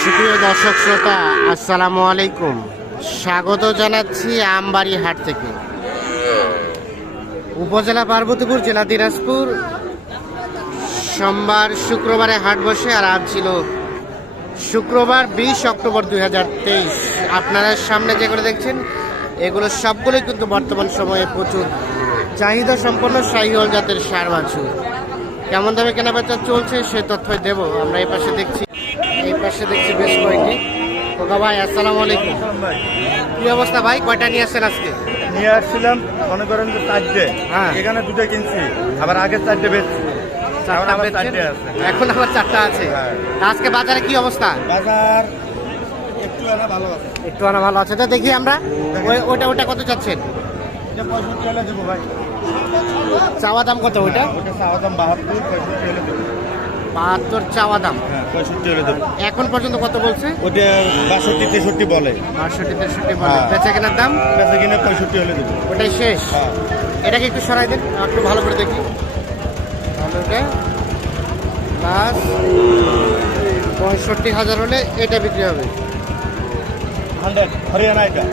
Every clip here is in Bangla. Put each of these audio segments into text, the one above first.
সুপ্রিয় দর্শক শ্রোতা, আসসালামু আলাইকুম। স্বাগত জানাচ্ছি আমবাড়ি হাট থেকে। উপজেলা পার্বতীপুর, জেলা দিনাজপুর। সোমবার শুক্রবারে হাট বসে আর আজ ছিল শুক্রবার বিশ অক্টোবর দুই হাজার তেইশ। আপনারা সামনে যেগুলো দেখছেন, এগুলো সবগুলোই কিন্তু বর্তমান সময়ে প্রচুর। চাহিদা সম্পন্ন শাহিওয়াল জাতের সার বাছুর। কেমন দামে কেনাবেচা চলছে সে তথ্যই দেব। আমরা এই পাশে দেখছি এই পাশে দেখছি বেশ কয়েকটি। ওকা ভাই আসসালামু আলাইকুম। কি অবস্থা ভাই? কয়টা নিয়ে আসছেন আজকে? নিয়ে আসছিলাম মনে করেন যে চারটে। হ্যাঁ। এখানে দুটো কিনছি আবার আগে চারটে বেচছি। এখন আবার চারটে আছে। হ্যাঁ। আজকে বাজারে কি অবস্থা? বাজার একটু আনা ভালো আছে। একটু আনা ভালো আছে। তো দেখি আমরা ওটা ওটা কত চাচ্ছেন? পঁয়ষট্টি হলে দেবো ভাই। চাওয়া দাম কত ওইটা? ওটা চাওয়া দাম বাহাত্তর পঁয়ষট্টি হলে বাহাত্তর চাওয়া দাম। হ্যাঁ পঁয়ষট্টি হলে দেবো। এখন পর্যন্ত কত বলছে? ওটা বাষট্টি তেষট্টি বলে। বাষট্টি তেষট্টি বলে। হ্যাঁ। বেচা কেনার দাম? বেচা কিনে পঁয়ষট্টি হলে দেবো। ওটাই শেষ। হ্যাঁ। এটাকে একটু সরাই দিন একটু ভালো করে দেখি। প্লাস পঁয়ষট্টি হাজার হলে এটা বিক্রি হবে। হান্ড্রেড হরিয়ানা এটা।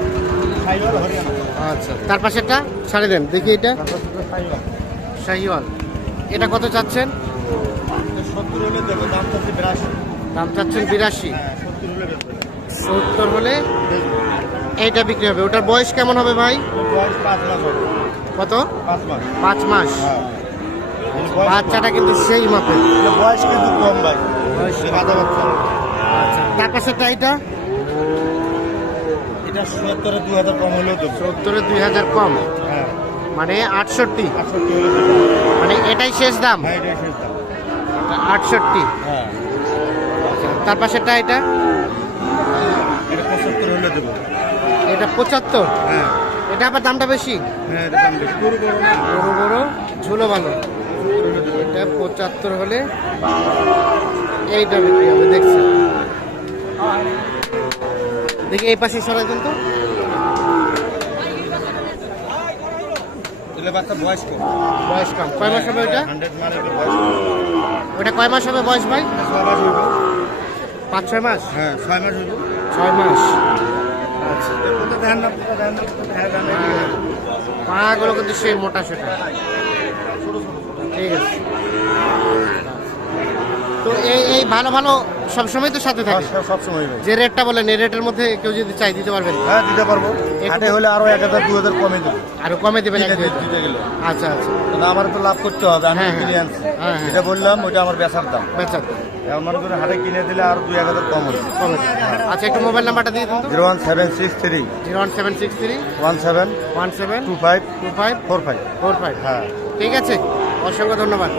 হরিয়ানা। আচ্ছা তার পাশেরটা? ছাড়ে দেন দেখি এটা। শাহিওয়াল। এটা কত চাচ্ছেন? দাম চাচ্ছেন বিরাশি। হ্যাঁ সত্তর হলে এইটা বিক্রি হবে। ওটার বয়স কেমন হবে ভাই? বয়স পাঁচ মাস কত? পাঁচ মাস। হ্যাঁ। বাচ্চাটা কিন্তু সেই এটা বয়স কিন্তু কম ভাই। বয়স বাচ্চা তার পাশেরটা এটা এটা সত্তরে হাজার কম হলেও দেবো। সত্তরে দুই হাজার কম? হ্যাঁ। মানে আটষট্টি? আটষট্টি মানে এটাই শেষ দাম? হ্যাঁ এটাই শেষ দাম। আটষট্টি? হ্যাঁ। তার পাশেরটা এটা? এটা পঁচাত্তর হলে দেবো। এটা পঁচাত্তর? হ্যাঁ। এটা আবার দামটা বেশি? হ্যাঁ এটা দাম বেশি। গরু বড় না। বড় বড় ঝুলো ভালো। এটা পঁচাত্তর হলে এইটা বিক্রি হবে দেখছি দেখি এই পাশে সরাই দেন তো। বয়স কম বয়স কম কয় মাস হবে। ওটা কয় মাস হবে বয়স ভাই? পাঁচ ছয় মাস? হ্যাঁ ছয় মাস ছয় মাস। আচ্ছা। ধ্যান হ্যাঁ। পাগুলো কিন্তু সেই মোটা সেটা। ঠিক আছে। তো এই এই ভালো ভালো সবসময় তো সাথে থাকে। সব সময় যে রেটটা বলেন এই রেটের মধ্যে কেউ যদি চাই দিতে পারবেন? হ্যাঁ দিতে পারব। হাটে হলে আরও এক হাজার দু হাজার কমে দেবো। আরও কমে দেবেন। দিতে গেলে। আচ্ছা আচ্ছা। আমার তো লাভ করতে হবে আমি হ্যাঁ, কিনে হ্যাঁ। আনছি হ্যাঁ, হ্যাঁ। এটা বললাম ওটা আমার বেচার দাম। বেচা এখন মনে করেন হাটে কিনে দিলে আরও দুই এক হাজার কম কমে আচ্ছা একটু মোবাইল নাম্বারটা দিয়ে দিন zero one seven six three. Zero one seven six three. One seven one seven two five two five four five. Four five. হ্যাঁ। ঠিক আছে। অসংখ্য ধন্যবাদ।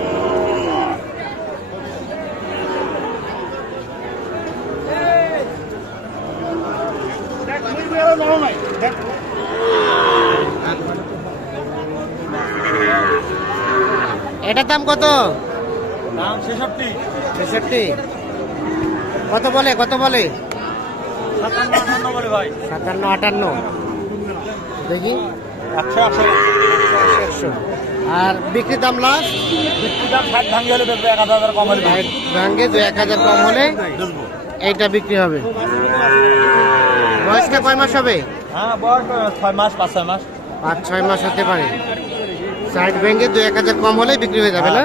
এটার দাম কত? দাম ছেষট্টি। ছেষট্টি। কত বলে? কত বলে? সাতান্ন আটান্ন দেখি। একশো একশো। একশো আর বিক্রি দাম লাস্ট দাম ষাট ভাঙি হলে এক হাজার কম হলে। ভাঙ্গে দু এক হাজার কম হলে এইটা বিক্রি হবে। বয়সটা কয় মাস হবে? হ্যাঁ বয়স ছয় মাস পাঁচ ছয় মাস। পাঁচ ছয় মাস হতে পারে। সাইড ভেঙে দু এক হাজার কম হলেই বিক্রি হয়ে যাবে না?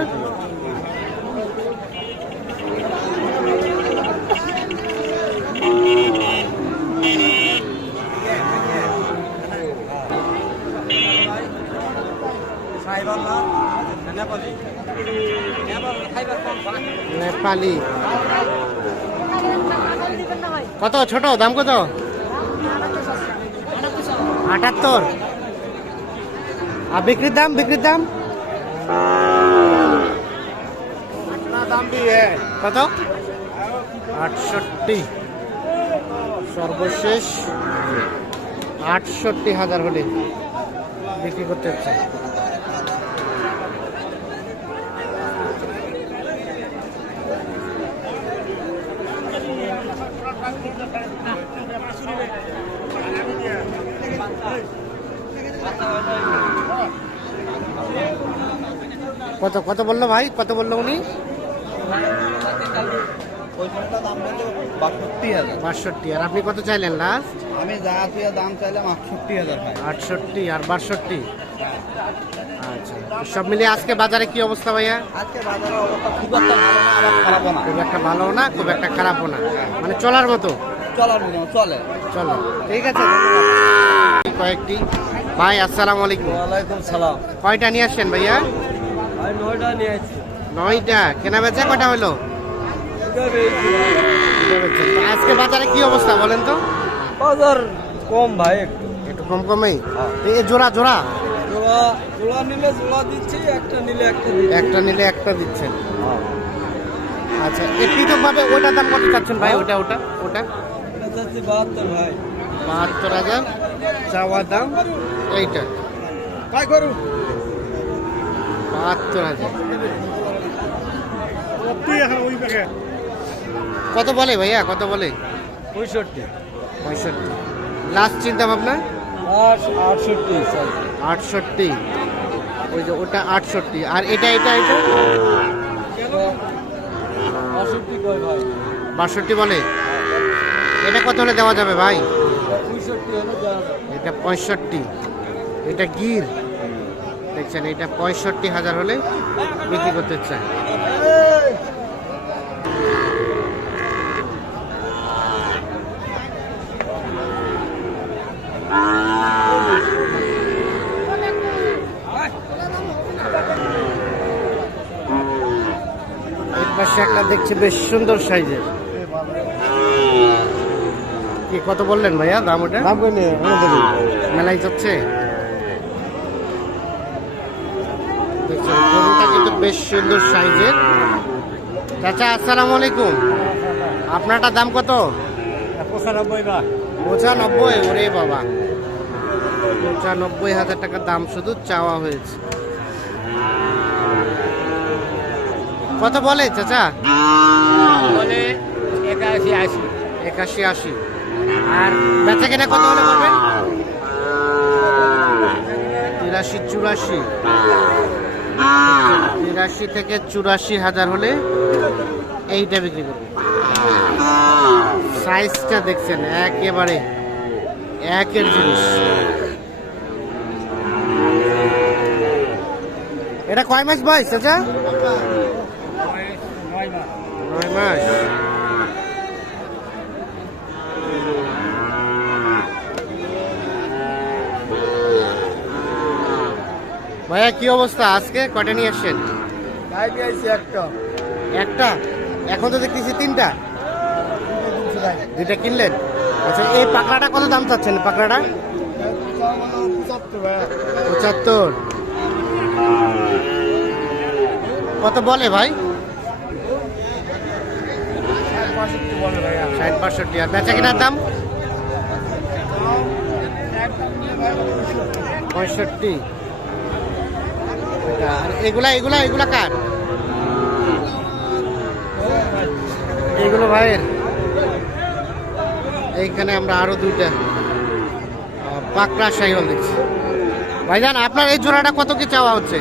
নেপালি। কত ছোট? দাম কত? আটাত্তর। আর বিক্রির দাম বিক্রির দাম? কত? আটষট্টি। সর্বশেষ আটষট্টি হাজার হলে বিক্রি করতে হচ্ছে। কত কত বলল ভাই? কত বলল উনি? বাষট্টি। আর আপনি কত চাইলেন লাস্ট আমি যা দাম চাইলাম আটষট্টি হাজার আটষট্টি আর বাষট্টি? আচ্ছা। সব মিলিয়ে আজকে বাজারে কি অবস্থা ভাইয়া? আজকে বাজারের অবস্থা খুব একটা ভালো না আবার খারাপও না। খুব একটা ভালো না খুব একটা খারাপও না। মানে চলার মতো? চলার মতো চলে। চলো। ঠিক আছে। কয়েকটি। ভাই আসসালামু আলাইকুম। ওয়ালাইকুম সালাম। কয়টা নিয়ে আসছেন ভাইয়া? আমি নয়টা নিয়ে আসছি। নয়টা। কেনা বেচা কটা হলো? আজকে বাজারে কি অবস্থা বলেন তো? বাজার কম ভাই একটু। একটু কম কমেই? তো এই জোড়া জোড়া? জোড়া জোড়া নিলে জোড়া দিচ্ছি একটা নিলে একটা একটা নিলে একটা দিচ্ছেন। আচ্ছা এই পৃথকভাবে ওটার দাম কত চাচ্ছেন ভাই? ওটা ওটা ওটা? এটা যাচ্ছে বাহাত্তর ভাই। বাহাত্তর হাজার। চাওয়া দাম এইটা। তাই করু বাহাত্তর হাজার। কত বলে ভাইয়া? কত বলে? পঁয়ষট্টি। পঁয়ষট্টি। লাস্ট চিন্তা ভাবনা আট আটষট্টি আটষট্টি। ওই যে ওটা আটষট্টি। আর এটা এটা এটা? বাষট্টি বলে? এটা কত হলে দেওয়া যাবে ভাই পঁয়ষট্টি হলে দেওয়া যাবে। এটা পঁয়ষট্টি। এটা গির। দেখছেন, এটা পঁয়ষট্টি হাজার হলে বিক্রি করতে এর পাশে একটা দেখছি বেশ সুন্দর সাইজের। কি কত বললেন ভাইয়া দাম ওটা? দাম কই মেলাই যাচ্ছে? গরুটা কিন্তু বেশ সুন্দর সাইজের। চাচা আসসালামু আলাইকুম। আপনারটা দাম কত? পঁচানব্বই বা পঁচানব্বই ওরে বাবা। পঁচানব্বই হাজার টাকা দাম শুধু চাওয়া হয়েছে। কত বলে চাচা? বলে একাশি আশি। একাশি আশি। আর বেচা কেনা কত হলে বলবেন? তিরাশি চুরাশি। তিরাশি থেকে চুরাশি হাজার হলে এইটা বিক্রি করবে সাইজটা দেখছেন একেবারে একের জিনিস। এটা কয় মাস বয়স চাচা? নয় মাস। ভাইয়া কি অবস্থা? আজকে কটা নিয়ে আসছেন? গাই একটা। একটা? এখন তো দেখতেছি তিনটা। দুইটা কিনলেন? আচ্ছা এই পাকড়াটা কত দাম চাচ্ছেন? পাকড়াটা? পঁচাত্তর। কত বলে ভাই? ষাট বাষট্টি। আর বেচা কেনার দাম? পঁয়ষট্টি। আর কার? এগুলো ভাইয়ের। এইখানে আমরা আরও দুইটা পাকড়া সাইহল দেখছি। ভাইজান, আপনার এই জোড়াটা কত কি চাওয়া হচ্ছে?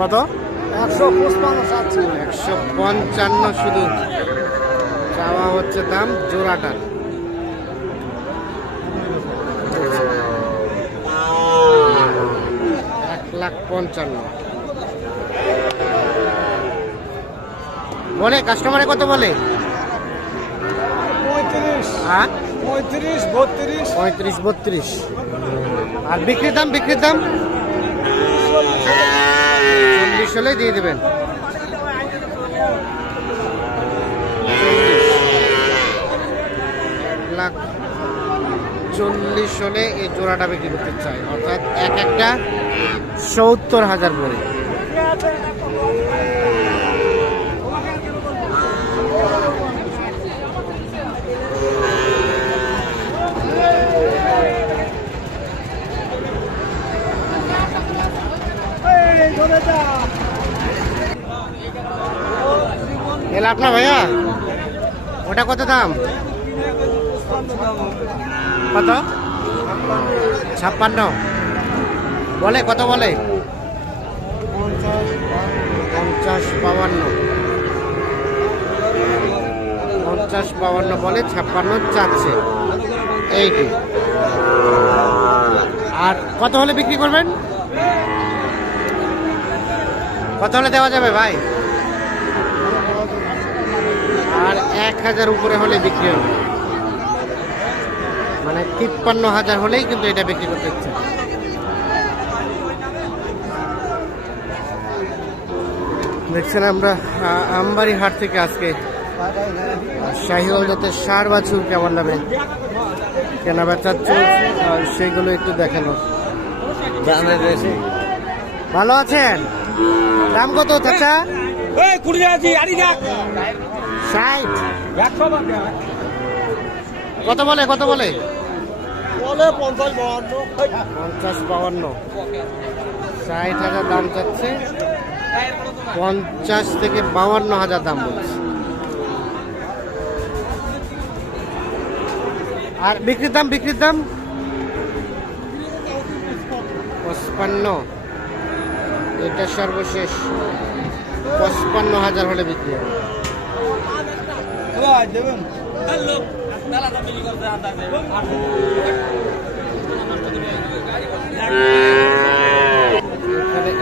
কত? একশো পঞ্চান্ন শুধু। চাওয়া হচ্ছে দাম জোড়াটার এক লাখ পঞ্চান্ন। বলে কাস্টমারে কত বলে? পঁয়ত্রিশ। হ্যাঁ? পঁয়ত্রিশ বত্রিশ। আর বিক্রির দাম বিক্রির দাম? চল্লিশ হলে দিয়ে দেবেন। লাখ চল্লিশ হলে এই জোড়াটা বিক্রি করতে চাই। অর্থাৎ এক একটা সত্তর হাজার করে আপনার ভাইয়া ওটা কত দাম? কত? ছাপ্পান্ন। বলে কত বলে? পঞ্চাশ বাউান্ন পঞ্চাশ বাউান্ন বলে ছাপ্পান্ন চাচ্ছে। এইটি। আর কত হলে বিক্রি করবেন? কত হলে দেওয়া যাবে ভাই? আর এক হাজার উপরে হলে বিক্রি হবে। মানে তিপ্পান্ন হাজার হলেই কিন্তু এটা বিক্রি করতে ইচ্ছে দেখছেন আমরা আমবাড়ি হাট থেকে আজকে শাহিওয়াল জাতের সার বাছুর কেমন দামে কেনা বেচা চলছে আর সেগুলো একটু দেখানো ভালো আছেন? দাম কত চাচা? ষাট। কত বলে কত বলে? পঞ্চাশ বাউান্ন ষাট হাজার দাম চাচ্ছে। পঞ্চাশ থেকে বাউান্ন হাজার দাম বলছে। আর বিক্রির দাম বিক্রির দাম? পঁচপান্ন। এটা সর্বশেষ। পঁচপান্ন হাজার হলে বিক্রি হবে।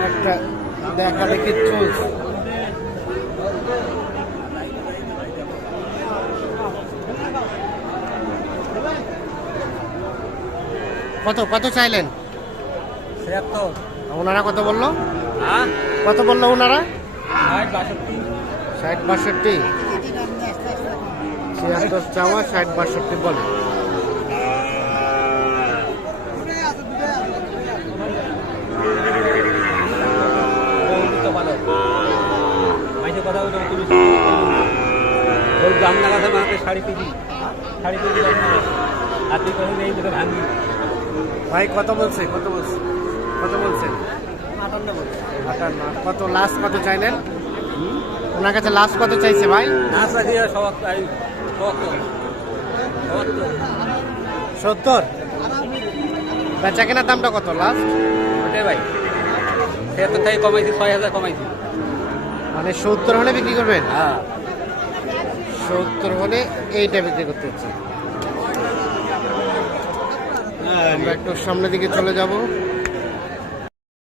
একটা দেখা দেখি চলছে কত কত চাইলেন? ওনারা কত বলল? হ্যাঁ? কত বলল ওনারা? ষাট বাষট্টি। ষাট বাষট্টি। ছিয়াত্তর চাওয়া ষাট বাষট্টি বলে তো ভালো মাইসে কথা বলতে তুমি মাকে শাড়ি কেজি শাড়ি না। আর তুই কখন এই দুটো ভাঙি। ভাই কত বলছে? কত বলছে? কত বলছে? আটান্ন বলছে। আটান্ন। কত? লাস্ট কত চাইলেন? ওনার কাছে লাস্ট কত চাইছে ভাই? সত্তর? বেচা কেনার দামটা কত লাস্ট ওটাই ভাই। ছিয়াত্তর থেকে কমাইছি ছয় হাজার কমাইছি। মানে সত্তর হলে বিক্রি করবেন? হ্যাঁ। সত্তর হলে এইটা বিক্রি করতে হচ্ছে। আমরা একটু সামনের দিকে চলে যাব।